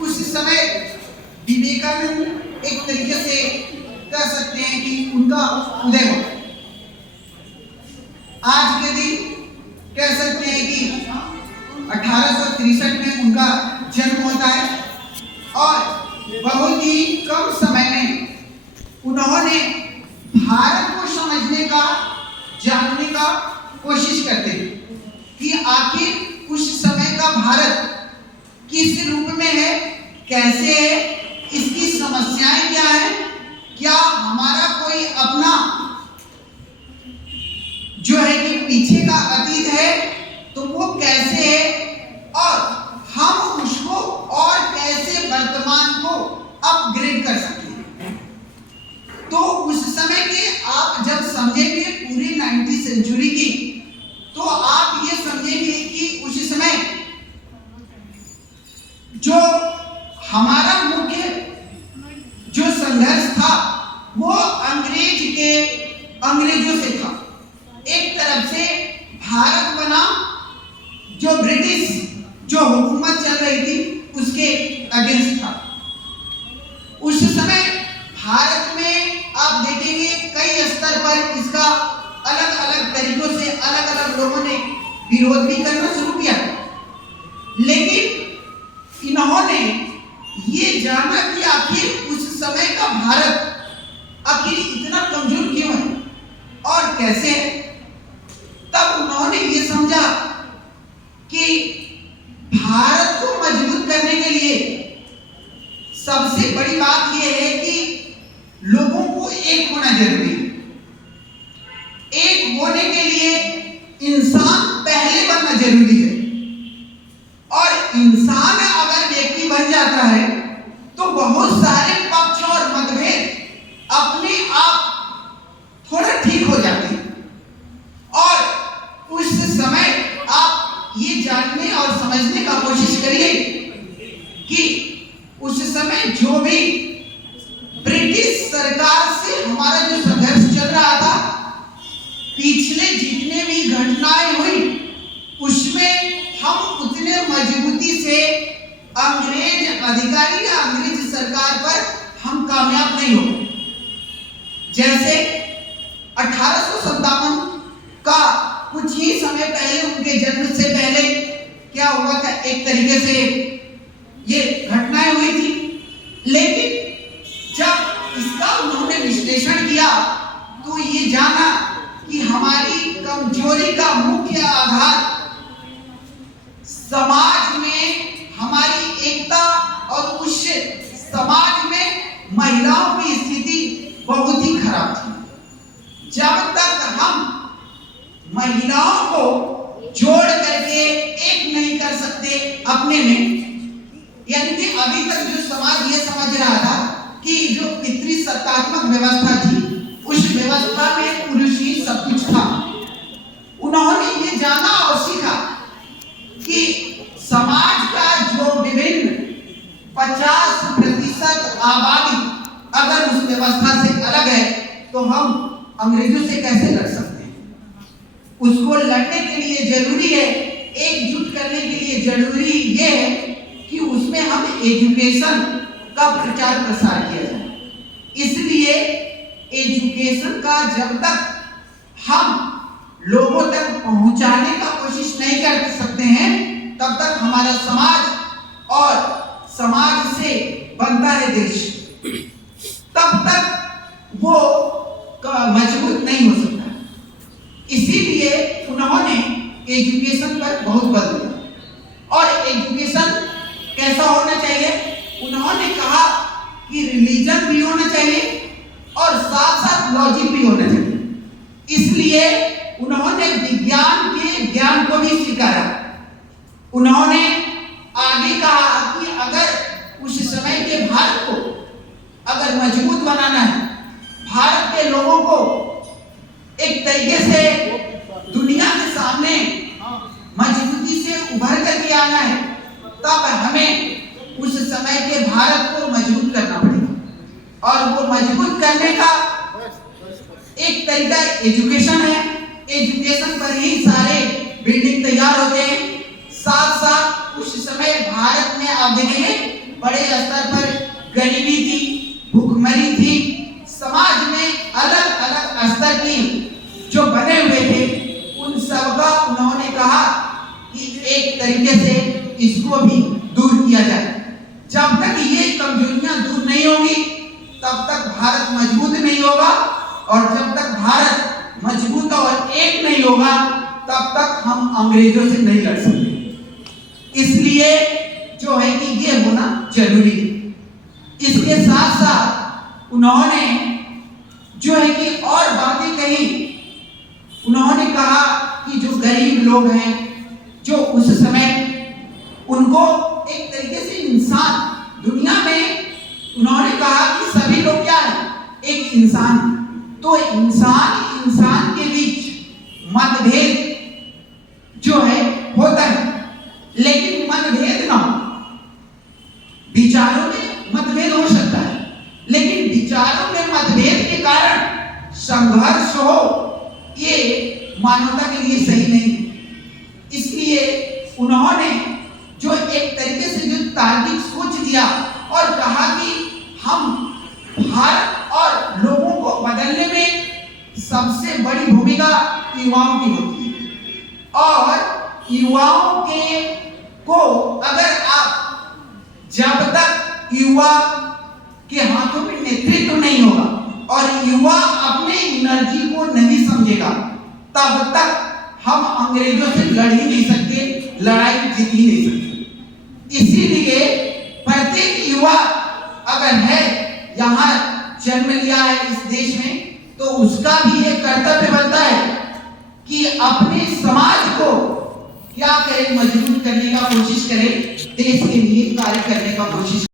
उस समय विवेकानंद एक तरीके से कह सकते हैं कि उनका उदय हुआ। आज के दिन कह सकते हैं कि 1863 में उनका जन्म होता है और बहुत ही कम समय में उन्होंने भारत को समझने का, जानने का कोशिश करते हैं कि आखिर उस समय का भारत किस रूप में है, कैसे है, इसकी समस्याएं क्या है, क्या हमारा कोई अपना जो है कि पीछे का अतीत है तो वो कैसे है और हम उसको और कैसे वर्तमान को अपग्रेड कर सकते हैं। तो उस समय के आप जब समझेंगे पूरी 19वीं सेंचुरी की, तो आप ये समझेंगे कि उस समय जो हमारा मुख्य जो संघर्ष था वो अंग्रेजों से था। एक तरफ से भारत बना जो ब्रिटिश जो हुकूमत चल रही थी उसके अगेंस्ट था। उस समय भारत में आप देखेंगे कई स्तर पर इसका अलग अलग तरीकों से अलग अलग लोगों ने विरोध भी करना शुरू किया, लेकिन इन्होंने ये जाना कि आखिर उस समय का भारत आखिर इतना कमजोर क्यों है और कैसे है। तब उन्होंने ये समझा कि भारत को मजबूत करने के लिए सबसे बड़ी बात यह है कि लोगों को एक होना जरूरी है। एक होने के लिए इंसान पहले बनना जरूरी है और इंसान अगर व्यक्ति बन जाता है तो बहुत सारे पक्ष और मतभेद अपने आप थोड़ा ठीक हो जाते हैं। और उस समय आप ये जानने और समझने का कोशिश करिए कि उस समय जो भी ब्रिटिश सरकार से हमारा जो संघर्ष चल रहा था, पिछले जितने भी घटनाएं हुई उसमें हम उतने मजबूती से अंग्रेज अधिकारी या अंग्रेज सरकार पर हम कामयाब नहीं हो। जैसे 1857 का कुछ ही समय पहले, उनके जन्म से पहले क्या हुआ था, एक तरीके से ये घटनाएं हुई थी, लेकिन जब इसका उन्होंने विश्लेषण किया तो ये जाना कि हमारी कमजोरी का मुख्य आधार समाज में हमारी एकता और उस समाज में महिलाओं की स्थिति बहुत ही खराब थी। जब तक हम महिलाओं को जोड़ करके एक नहीं कर सकते अपने में, यानी कि अभी तक जो समाज ये समझ रहा था कि जो पितृसत्तात्मक व्यवस्था थी उस व्यवस्था में पुरुष ही सब कुछ था, उन्होंने ये जाना और सीखा कि समाज का जो विभिन्न 50% आबादी अगर उस व्यवस्था से अलग है तो हम अंग्रेजों से कैसे लड़ सकते हैं। उसको लड़ने के लिए जरूरी है, एकजुट करने के लिए जरूरी ये है कि उसमें हम एजुकेशन का प्रचार प्रसार किया जाए। इसलिए एजुकेशन का जब तक हम लोगों तक पहुंचाने का कोशिश नहीं कर सकते हैं तब तक हमारा समाज और समाज से बनता है देश, तब तक वो मजबूत नहीं हो सकता। इसीलिए उन्होंने एजुकेशन पर बहुत बल दिया। और एजुकेशन कैसा होना चाहिए, उन्होंने कहा कि रिलीजन भी होना चाहिए और साथ साथ लॉजिक भी होना चाहिए। इसलिए उन्होंने विज्ञान के ज्ञान को भी स्वीकारा। उन्होंने आगे कहा कि अगर उस समय के भारत को अगर मजबूत बनाना है, भारत के लोगों को एक तरीके से दुनिया के सामने मजबूती से उभर कर के आना है, तब हमें उस समय के भारत को मजबूत करना पड़ेगा। और वो मजबूत करने का एक तरीका एजुकेशन है। एजुकेशन पर ही सारे बिल्डिंग तैयार होते हैं। साथ साथ उस समय भारत में आप देखेंगे बड़े स्तर पर गरीबी थी, भूखमरी थी, समाज में अलग अलग स्तर की जो बने हुए थे, उन सबका उन्होंने कहा कि एक तरीके से इसको भी दूर किया जाए। जब तक ये कमजोरियां दूर नहीं होंगी तब तक भारत मजबूत नहीं होगा, और जब तक भारत मजबूत और एक नहीं होगा तब तक हम अंग्रेजों से नहीं लड़ सकते। इसलिए जो है कि ये होना जरूरी है। इसके साथ साथ उन्होंने जो है कि और बातें कही। उन्होंने कहा कि जो गरीब लोग हैं, जो उस समय उनको एक तरीके से इंसान दुनिया में, उन्होंने कहा कि सभी लोग क्या है, एक इंसान। तो इंसान के बीच मतभेद जो है होता है, लेकिन मतभेद ना हो, विचारों में मतभेद हो सकता है, लेकिन विचारों में मतभेद के कारण संघर्ष हो, ये मानवता के लिए सही नहीं। इसलिए उन्होंने जो एक तरीके से जो तार्किक सोच दिया और कहा कि हम भारत और लोगों को बदलने में सबसे बड़ी भूमिका युवाओं की होती है, और युवाओं को अगर आप, जब तक युवा के हाथों में नेतृत्व नहीं होगा और युवा अपने एनर्जी को नहीं समझेगा, तब तक हम अंग्रेजों से लड़ ही नहीं सकते, लड़ाई जीत ही नहीं सकते। इसीलिए प्रत्येक युवा अगर है, यहाँ जन्म लिया है इस देश में, तो उसका भी एक कर्तव्य बनता है कि अपने समाज को क्या करे, मजबूत करने का कोशिश करे, देश के लिए कार्य करने का कोशिश